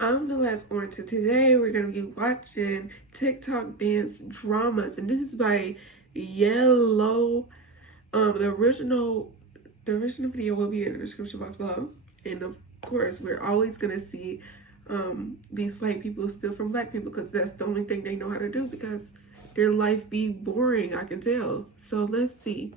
I'm the last orange. Today we're gonna be watching TikTok dance dramas, and this is by YEOLO. The original video will be in the description box below, and of course we're always gonna see these white people steal from black people because that's the only thing they know how to do because their life be boring. I can tell. So let's see.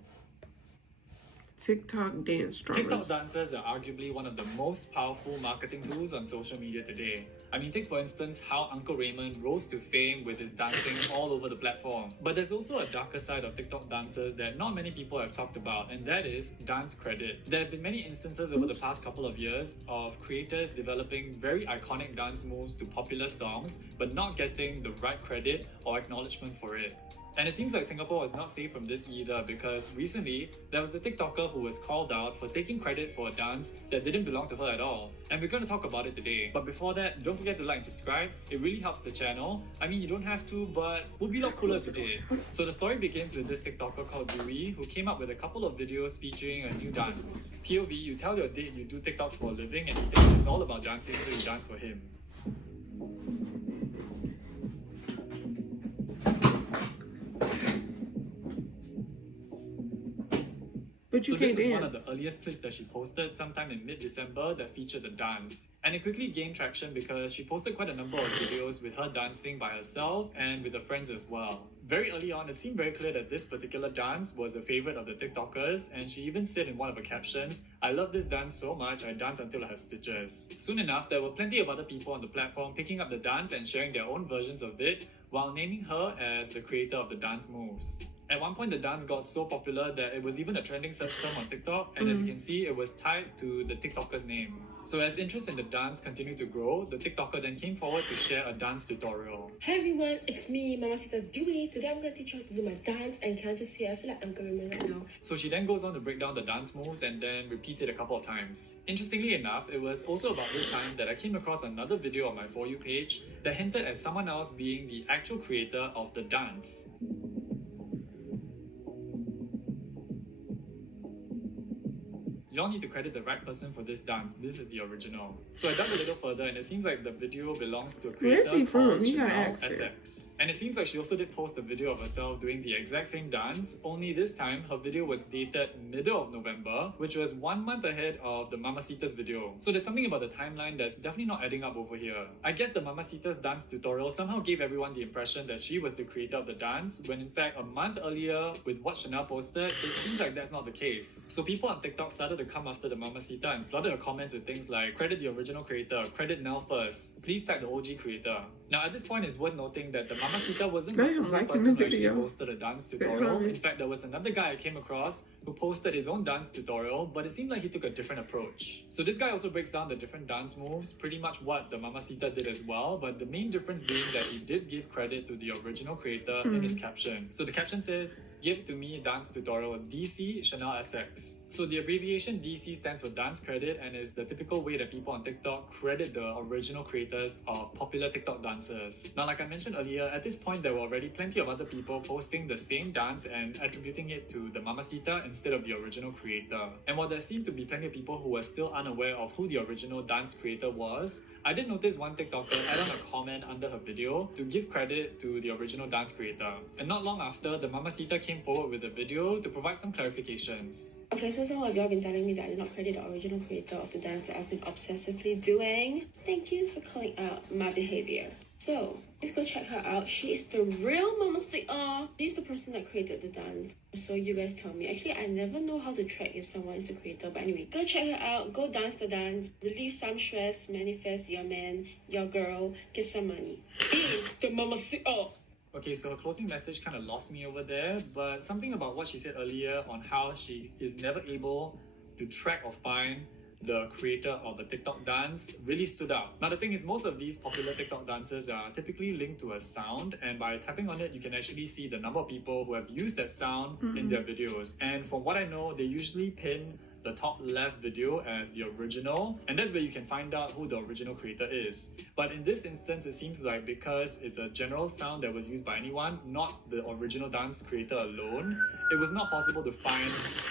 TikTok dance dramas. TikTok dancers are arguably one of the most powerful marketing tools on social media today. I mean, take for instance how Uncle Raymond rose to fame with his dancing all over the platform. But there's also a darker side of TikTok dancers that not many people have talked about, and that is dance credit. There have been many instances over the past couple of years of creators developing very iconic dance moves to popular songs, but not getting the right credit or acknowledgement for it. And it seems like Singapore was not safe from this either because recently there was a TikToker who was called out for taking credit for a dance that didn't belong to her at all. And we're going to talk about it today. But before that, don't forget to like and subscribe. It really helps the channel. I mean, you don't have to, but would be a lot cooler if you did. So the story begins with this TikToker called Yuri who came up with a couple of videos featuring a new dance. POV, you tell your date you do TikToks for a living and he thinks it's all about dancing, so you dance for him. So this is one of the earliest clips that she posted sometime in mid-December that featured the dance. And it quickly gained traction because she posted quite a number of videos with her dancing by herself and with her friends as well. Very early on, it seemed very clear that this particular dance was a favorite of the TikTokers, and she even said in one of her captions, "I love this dance so much, I dance until I have stitches." Soon enough, there were plenty of other people on the platform picking up the dance and sharing their own versions of it, while naming her as the creator of the dance moves. At one point, the dance got so popular that it was even a trending search term on TikTok, and as you can see, it was tied to the TikToker's name. So as interest in the dance continued to grow, the TikToker then came forward to share a dance tutorial. Hey everyone, it's me, Mamacita Dewey. Today I'm going to teach you how to do my dance, and can I just say I feel like I'm going to right now. So she then goes on to break down the dance moves and then repeats it a couple of times. Interestingly enough, it was also about this time that I came across another video on my For You page that hinted at someone else being the actual creator of the dance. You all need to credit the right person for this dance. This is the original. So I dug a little further and it seems like the video belongs to a creator called SX. And it seems like she also did post a video of herself doing the exact same dance, only this time her video was dated middle of November, which was 1 month ahead of the Mamacita's video. So there's something about the timeline that's definitely not adding up over here. I guess the Mamacita's dance tutorial somehow gave everyone the impression that she was the creator of the dance, when in fact a month earlier with what Chanel posted, it seems like that's not the case. So people on TikTok started to come after the Mamacita and flooded her comments with things like, "Credit the original creator, credit Nell first, please tag the OG creator." Now at this point it's worth noting that the Mamacita wasn't the only person who actually posted a dance tutorial. In fact, there was another guy I came across who posted his own dance tutorial, but it seemed like he took a different approach. So this guy also breaks down the different dance moves, pretty much what the Mamacita did as well, but the main difference being that he did give credit to the original creator in his caption. So the caption says, "Give to me dance tutorial DC Chanel SX." So the abbreviation DC stands for dance credit and is the typical way that people on TikTok credit the original creators of popular TikTok dances. Now, like I mentioned earlier, at this point there were already plenty of other people posting the same dance and attributing it to the Mamacita instead of the original creator. And while there seemed to be plenty of people who were still unaware of who the original dance creator was, I did notice one TikToker add on a comment under her video to give credit to the original dance creator. And not long after, the Mamacita came forward with a video to provide some clarifications. Okay, so some of y'all have been telling me that I did not credit the original creator of the dance that I've been obsessively doing. Thank you for calling out my behavior. So, let's go check her out. She is the real Mamacita. She's the person that created the dance. So you guys tell me. Actually, I never know how to track if someone is the creator. But anyway, go check her out. Go dance the dance. Relieve some stress. Manifest your man, your girl. Get some money. Be the Mamacita. Okay, so her closing message kind of lost me over there, but something about what she said earlier on how she is never able to track or find the creator of the TikTok dance really stood out. Now the thing is, most of these popular TikTok dances are typically linked to a sound, and by tapping on it you can actually see the number of people who have used that sound in their videos. And from what I know, they usually pin the top left video as the original, and that's where you can find out who the original creator is. But in this instance, it seems like because it's a general sound that was used by anyone, not the original dance creator alone, it was not possible to find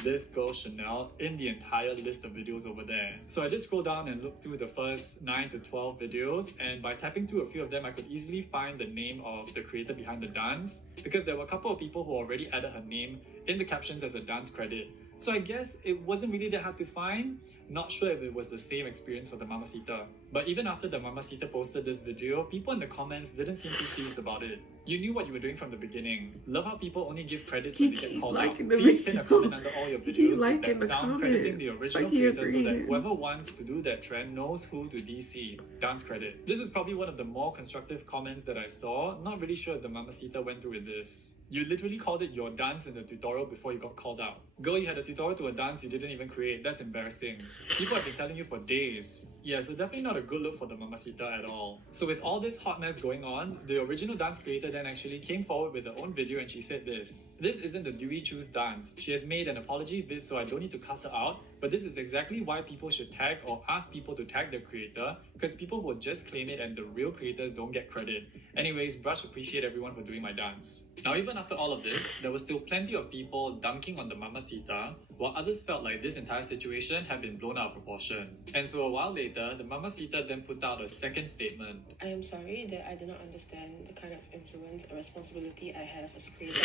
this girl Chanel in the entire list of videos over there. So I did scroll down and look through the first 9 to 12 videos, and by tapping through a few of them, I could easily find the name of the creator behind the dance, because there were a couple of people who already added her name in the captions as a dance credit. So I guess it wasn't really that hard to find. Not sure if it was the same experience for the Mamacita. But even after the Mamacita posted this video, people in the comments didn't seem too pleased about it. You knew what you were doing from the beginning. Love how people only give credits when they get called out. Please pin a comment under all your videos with that sound crediting the original creator so that whoever wants to do that trend knows who to DC. Dance credit. This is probably one of the more constructive comments that I saw. Not really sure if the Mamacita went through with this. You literally called it your dance in the tutorial before you got called out. Girl, you had a tutorial to a dance you didn't even create. That's embarrassing. People have been telling you for days. Yeah, so definitely not a good look for the Mamacita at all. So with all this hot mess going on, the original dance creator then actually came forward with her own video and she said this. This isn't the Dewey Choose dance. She has made an apology vid so I don't need to cuss her out, but this is exactly why people should tag or ask people to tag their creator, because people will just claim it and the real creators don't get credit. Anyways, brush appreciate everyone for doing my dance. Now even after all of this, there was still plenty of people dunking on the Mamacita, while others felt like this entire situation had been blown out of proportion. And so a while later, the Mamacita then put out a second statement. I am sorry that I do not understand the kind of influence and responsibility I have as a creator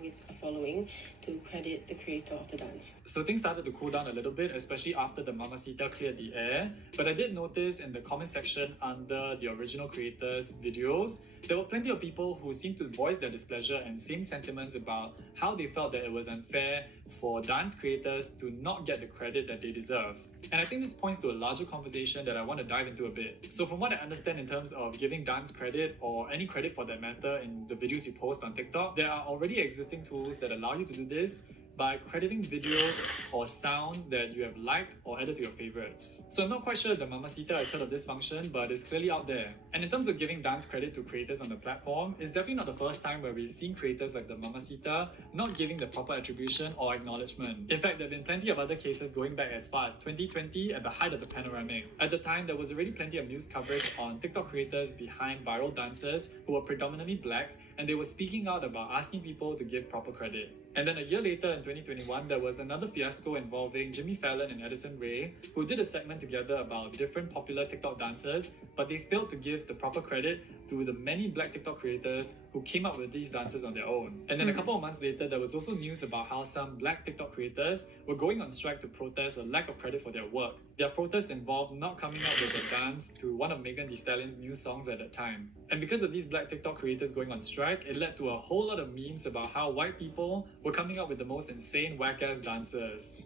with a following to credit the creator of the dance. So things started to cool down a little bit, especially after the Mamacita cleared the air. But I did notice in the comment section under the original creators' videos, there were plenty of people who seemed to voice their displeasure and same sentiments about how they felt that it was unfair for dance creators to not get the credit that they deserve. And I think this points to a larger conversation that I want to dive into a bit. So from what I understand in terms of giving dance credit or any credit for that matter in the videos you post on TikTok, there are already existing tools that allow you to do this by crediting videos or sounds that you have liked or added to your favorites. So I'm not quite sure if the Mamacita has heard of this function, but it's clearly out there. And in terms of giving dance credit to creators on the platform, it's definitely not the first time where we've seen creators like the Mamacita not giving the proper attribution or acknowledgement. In fact, there have been plenty of other cases going back as far as 2020 at the height of the panoramic. At the time, there was already plenty of news coverage on TikTok creators behind viral dancers who were predominantly black, and they were speaking out about asking people to give proper credit. And then a year later in 2021, there was another fiasco involving Jimmy Fallon and Addison Rae, who did a segment together about different popular TikTok dancers, but they failed to give the proper credit to the many black TikTok creators who came up with these dances on their own. And then a couple of months later, there was also news about how some black TikTok creators were going on strike to protest a lack of credit for their work. Their protests involved not coming up with a dance to one of Megan Thee Stallion's new songs at that time. And because of these black TikTok creators going on strike, it led to a whole lot of memes about how white people were coming up with the most insane whack-ass dances.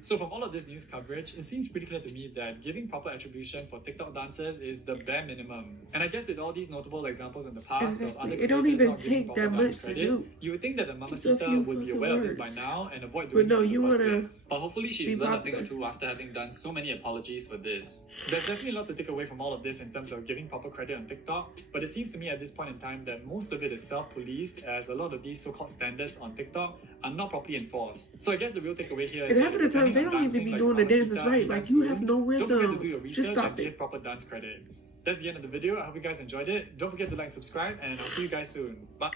So from all of this news coverage, it seems pretty clear to me that giving proper attribution for TikTok dancers is the bare minimum. And I guess with all these notable examples in the past of other creators not giving proper dance credit, you would think that the Mamacita would be aware of this by now and avoid doing it in the first place. But hopefully she's learned a thing or two after having done so many apologies for this. There's definitely a lot to take away from all of this in terms of giving proper credit on TikTok, but it seems to me at this point in time that most of it is self-policed, as a lot of these so-called standards on TikTok are not properly enforced. So I guess the real takeaway here is half of the time they don't even be doing the dances right. Like, you have no rhythm. Don't forget to do your research and give proper dance credit. That's the end of the video. I hope you guys enjoyed it. Don't forget to like and subscribe, and I'll see you guys soon. Bye.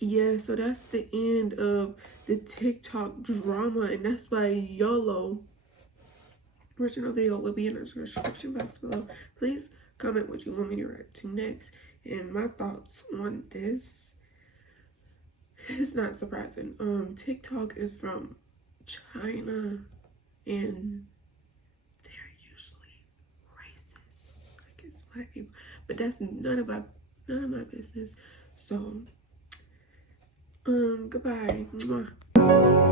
Yeah, so that's the end of the TikTok drama, and that's by YEOLO. Original video will be in the description box below. Please comment what you want me to react to next, and my thoughts on this. It's not surprising. TikTok is from China, and they're usually racist against black people, but that's none of my business. So goodbye. Mwah.